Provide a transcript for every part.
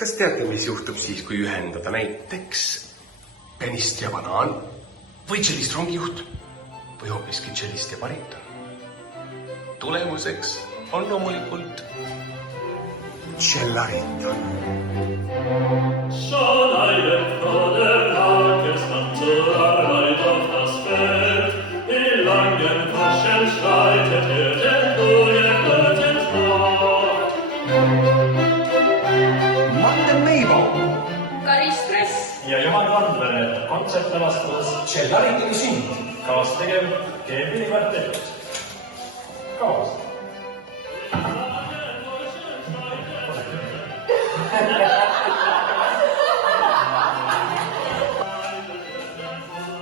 Kas teate, mis juhtub siis, kui ühendada näiteks penist ja banaan või tšellist rongijuht või hoopiski tšellist ja bariton? Tulemuseks on loomulikult tšellariton. Schon eilet vor der Tagesnacht zur Arbeit auf das Feld. In langen Taschen schreitet den durchgefüllten Fahrt. Martin Meibo. Kari Stress. Ja Juhan Vandler kontsertavastus Tšellaritoni sünd. kaastegev Keevili kvartett. Kaas.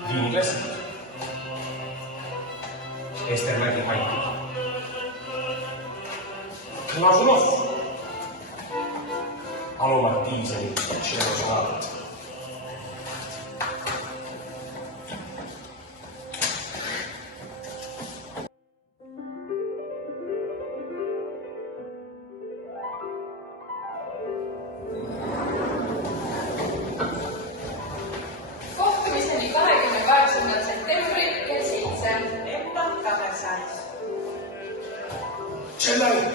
Viiniklassik. Ester Mägi Maik. Klasunov. Alo Martiiseni tšellosonaat. Kohtumiseni 28. septembri kell 7. Emma Kadesääs. Tšellarit.